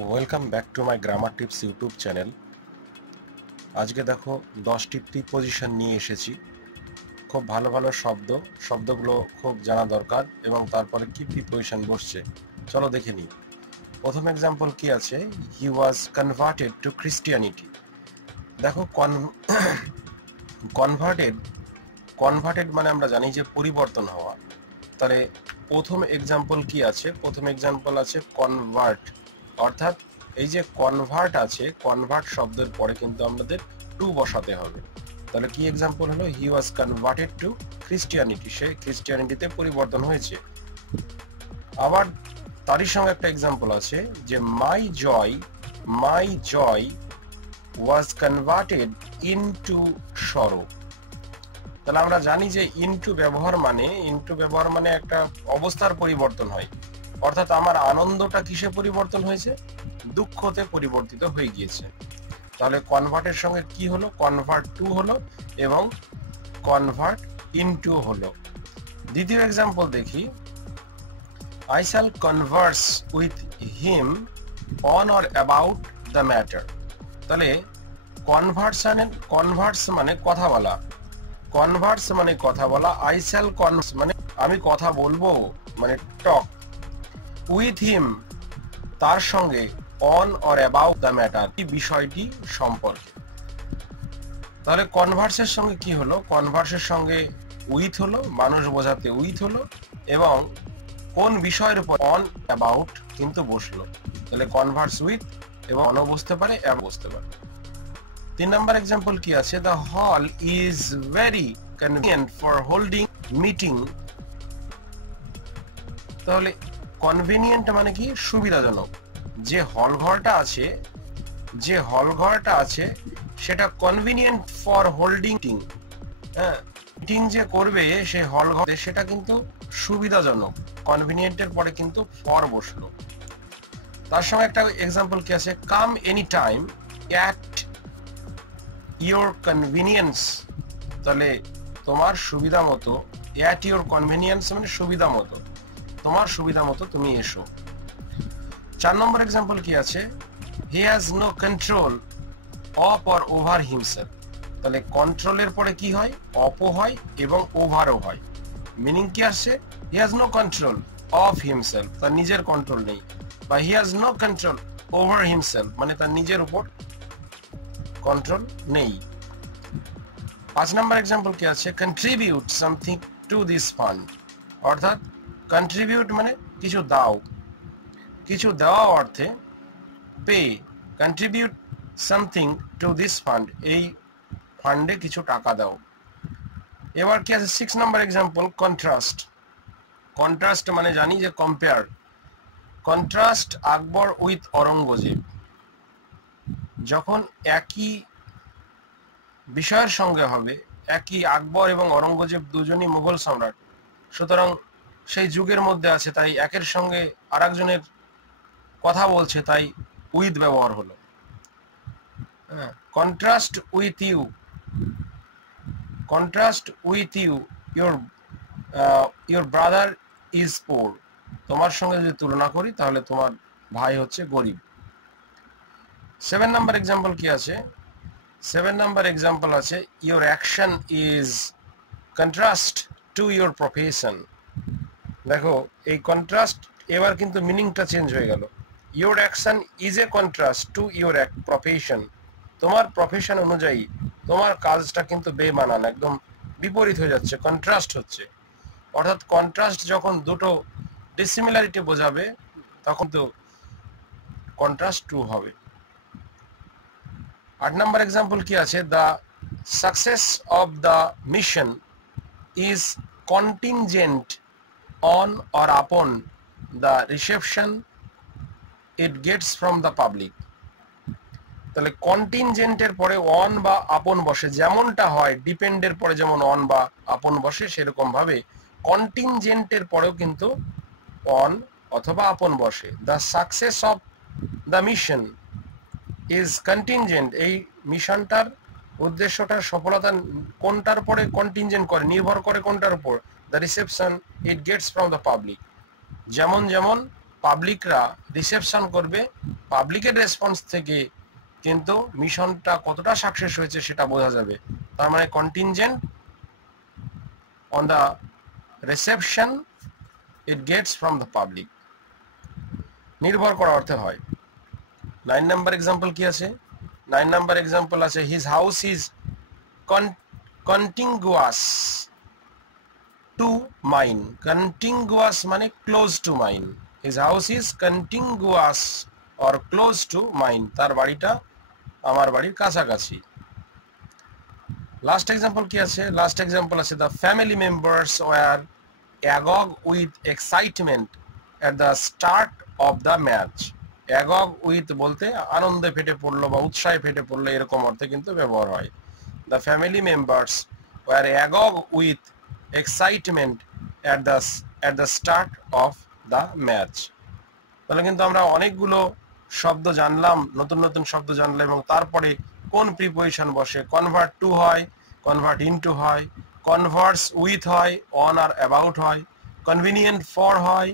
Welcome back to my grammar tips YouTube channel. আজকে দেখো 10টি প্রিপোজিশন নিয়ে এসেছি। খুব ভালো ভালো শব্দগুলো খুব জানা দরকার এবং তারপরে কি প্রিপোজিশন বসছে চলো দেখে নিই। প্রথম এক্সাম্পল কি আছে, হি ওয়াজ কনভার্টেড টু ক্রিশ্চিয়ানিটি। দেখো কনভার্টেড কনভার্টেড মানে আমরা জানি যে পরিবর্তন হওয়া। তাহলে প্রথম এক্সাম্পল কি আছে? প্রথম এক্সাম্পল আছে কনভার্ট, অর্থাৎ এই যে কনভার্ট আছে, কনভার্ট শব্দের পরে কিন্তু আমাদের টু বসাতে হবে। তাহলে কি এক্সাম্পল হলো, হি ওয়াজ কনভার্টেড টু ক্রিশ্চিয়ানিটি, সে ক্রিশ্চিয়ানিটিতে পরিবর্তন হয়েছে। আবার তারই সঙ্গে একটা এক্সাম্পল আছে যে মাই জয় ওয়াজ কনভার্টেড ইনটু সরো। তাহলে আমরা জানি যে ইনটু ব্যবহার মানে একটা অবস্থার পরিবর্তন হয়, অর্থাৎ আমার আনন্দটা কিসে পরিবর্তন হয়েছে? দুঃখতে পরিবর্তিত হয়ে গিয়েছে। তাহলে কনভার্টের সঙ্গে কি হলো? কনভার্ট টু হলো এবং কনভার্ট ইনটু হলো। দ্বিতীয় এক্সাম্পল দেখি, I shall Converse with him on or about the matter. তাহলে কনভার্স মানে কথা বলা, আই শ্যাল কনভার্স মানে আমি কথা বলবো, মানে টক, উইথ হিম তার সঙ্গে, on or about the matter এই বিষয়টি সম্পর্কে। তাহলে কনভার্সের সঙ্গে কি হলো? কনভার্সের সঙ্গে উইথ হলো, মানুষ বোঝাতে উইথ হলো, এবং কোন বিষয়ের উপর? অন অ্যাবাউট কিন্তু বসলো। তাহলে কনভার্স উইথ এবং অন বসতে পারে, অ্যাব বসতে পারে। 3 নম্বর এক্সাম্পল কি আছে, the hall is very convenient for holding meeting. তাহলে কনভিনিয়েন্ট মানে কি? সুবিধাজনক। যে হল ঘরটা আছে সেটা কনভিনিয়েন্ট ফর হোল্ডিং মিটিং, হ্যাঁ, মিটিং যে করবে সে হল ঘরে, সেটা কিন্তু সুবিধাজনক। কনভিনিয়েন্টের পরে কিন্তু ফর বসলো। তার সঙ্গে একটা এক্সাম্পল কি আছে, come any time at your convenience. তাহলে তোমার সুবিধা মতো, অ্যাট ইয়োর কনভিনিয়েন্স মানে সুবিধা মতো, তোমার সুবিধা মতো তুমি এসো। 4 নম্বর এক্সাম্পল কি আছে, he has no control of or over himself. তাহলে কন্ট্রোলের পরে কি হয়? অপও হয় এবং ওভারও হয়। মিনিং কি আসছে? He has no control of himself, তার নিজের কন্ট্রোল নেই, বা he has no control over himself মানে তার নিজের উপর কন্ট্রোল নেই। 5 নম্বর এক্সাম্পল কি আছে, contribute something to this fund. অর্থাৎ কন্ট্রিবিউট মানে কিছু দাও, কিছু দেওয়া অর্থে pay, contribute something to this fund, এই ফান্ডে কিছু টাকা দাও। এবার কি আছে 6 নম্বর এক্সাম্পল, কন্ট্রাস্ট মানে জানি যে compare. Contrast Akbar with Aurangzeb. যখন একই বিষয়ের সঙ্গে হবে, একই আকবর এবং অরঙ্গজেব দুজনই মুঘল সম্রাট, সুতরাং সেই যুগের মধ্যে আছে, তাই একের সঙ্গে আরেকজনের কথা বলছে, তাই উইথ ব্যবহার হলো। Contrast with you your brother is poor. তোমার সঙ্গে যদি তুলনা করি তাহলে তোমার ভাই হচ্ছে গরিব। 7 নাম্বার এক্সাম্পল কি আছে? 7 নাম্বার এক্সাম্পল আছে, your action is contrast to your profession. দেখো এই কন্ট্রাস্ট, এবার কিন্তু মিনিংটা চেঞ্জ হয়ে গেল। Your action is a contrast to your profession. তোমার প্রফেশন অনুযায়ী তোমার কাজটা কিন্তু বেমানান, একদম বিপরীত হয়ে যাচ্ছে, কন্ট্রাস্ট হচ্ছে। অর্থাৎ কন্ট্রাস্ট যখন দুটো ডিসিমিলারিটি বোঝাবে তখন তো কন্ট্রাস্ট টু হবে। 8 নাম্বার এক্সাম্পল কি আছে, the success of the mission is contingent on or upon the reception it gets from the public. তাহলে কন্টিনজেন্টের পরে অন বা আপন বসে, যেমনটা হয় ডিপেন্ডের পরে যেমন অন বা আপন বসে, সেরকম ভাবে কন্টিনজেন্টের পরেও কিন্তু অন অথবা আপন বসে। The success of the mission is contingent, এই মিশনটার উদ্দেশ্যটার সফলতা কোনটার পরে কন্টিনজেন্ট করে, নির্ভর করে কোনটার উপর? The reception it gets from the public. যেমন যেমন পাবলিকরা রিসেপশন করবে পাবলিকের রেসপন্স থেকে কিন্তু মিশনটা কতটা সাকসেস হয়েছে সেটা বোঝা যাবে। তার মানে contingent on the reception it gets from the public, নির্ভর করা অর্থে হয়। 9 নাম্বার এক্সাম্পল কি আছে? 9 নাম্বার এক্সাম্পল আছে his house is contiguous to mine. Contiguous মানে close to mine. His house is contiguous or close to mine, তার বাড়িটা আমার বাড়ির কাছাকাছি। লাস্ট এক্সাম্পল কি আছে? লাস্ট এক্সাম্পল আছে the family members were agog with excitement at the start of the match. Agog with বলতে আনন্দে ফেটে পড়লো বা উৎসাহে ফেটে পড়লো এরকম অর্থে কিন্তু ব্যবহার হয়। The family members were agog with excitement at the start of the match. তাহলে কিন্তু আমরা অনেকগুলো শব্দ জানলাম, নতুন নতুন শব্দ জানলাম, এবং তারপরে কোন প্রিপোজিশন বসে, কনভার্ট টু হয়, কনভার্ট ইনটু হয়, কনভার্স উইথ হয়, অন আর অ্যাবাউট হয়, কনভিনিয়েন্ট ফর হয়,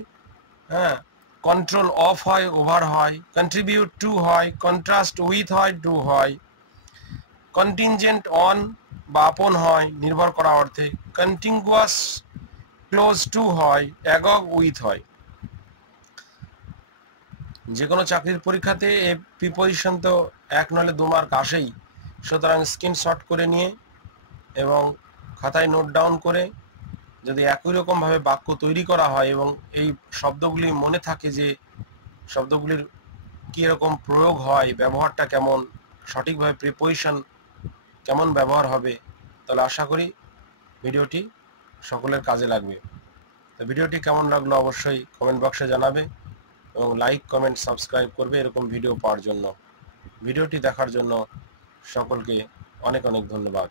হ্যাঁ, কন্ট্রোল অফ হয়, ওভার হয়, কন্ট্রিবিউট টু হয়, কন্ট্রাস্ট উইথ হয়, টু হয়, কন্টিনজেন্ট অন বা আপন হয় নির্ভর করা অর্থে, কন্টিগুয়াস ক্লোজ টু হয়, অ্যাগগ উইথ হয়। যে কোনো চাকরির পরীক্ষাতে এই প্রিপোজিশন তো 1 নলে 2 মার্ক আসেই। সুতরাং স্ক্রিনশট করে নিয়ে এবং খাতায় নোট ডাউন করে যদি একই রকমভাবে বাক্য তৈরি করা হয় এবং এই শব্দগুলি মনে থাকে যে শব্দগুলির কী রকম প্রয়োগ হয়, ব্যবহারটা কেমন, সঠিকভাবে প্রিপোজিশন কেমন ব্যবহার হবে, তাহলে আশা করি ভিডিওটি সকলের কাজে লাগবে। তো ভিডিওটি কেমন লাগলো অবশ্যই কমেন্ট বক্সে জানাবে এবং লাইক, কমেন্ট, সাবস্ক্রাইব করবে এরকম ভিডিও পাওয়ার জন্য। ভিডিওটি দেখার জন্য সকলকে অনেক অনেক ধন্যবাদ।